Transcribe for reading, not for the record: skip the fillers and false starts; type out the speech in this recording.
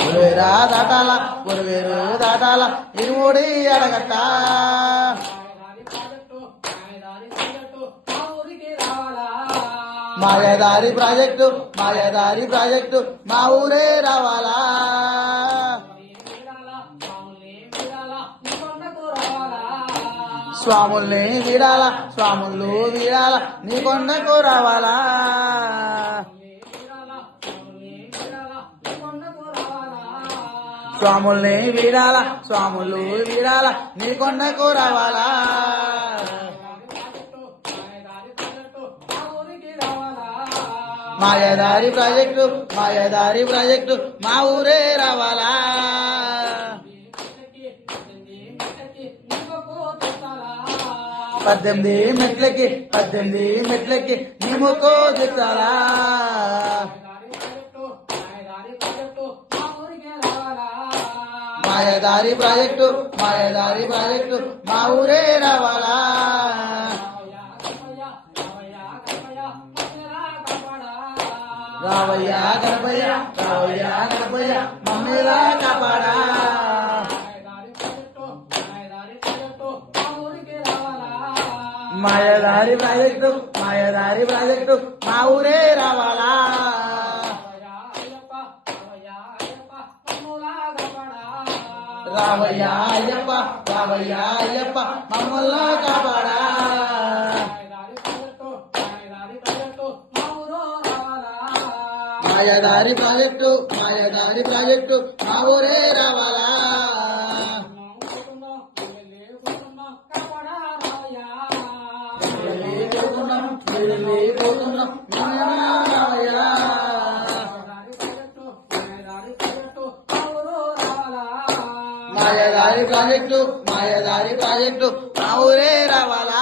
ఉరువేరా దాటాల ఉరువేరు దాటాల ఇరుముడి అడగట్ట మాయదారి ప్రాజెక్టు మా ఊరే రావాలా స్వాముల్ని స్వాములు వీడాల నీ కొండకు రావాలా స్వాముల్ని స్వాములు వీడాల నీ కొండకు రావాలా మాయదారి ప్రాజెక్టు మా ఊరే రావాలా పద్దెనిమిది మెట్లకి నీముకో దిక్కాలా మాయదారి ప్రాజెక్టు మా ఊరే రావాలా రావయ్యా గణపయ్య మమ్మీలా కాపాడా మాయదారి ప్రాజెక్టు మా ఊరే రావాలా రావయ్యా అయ్యప్ప మమ్మల్ని కాపాడా మాయదారి ప్రాజెక్టు మా ఊరే రావాలా మాయదారి ప్రాజెక్టు మా ఊరే రావాలా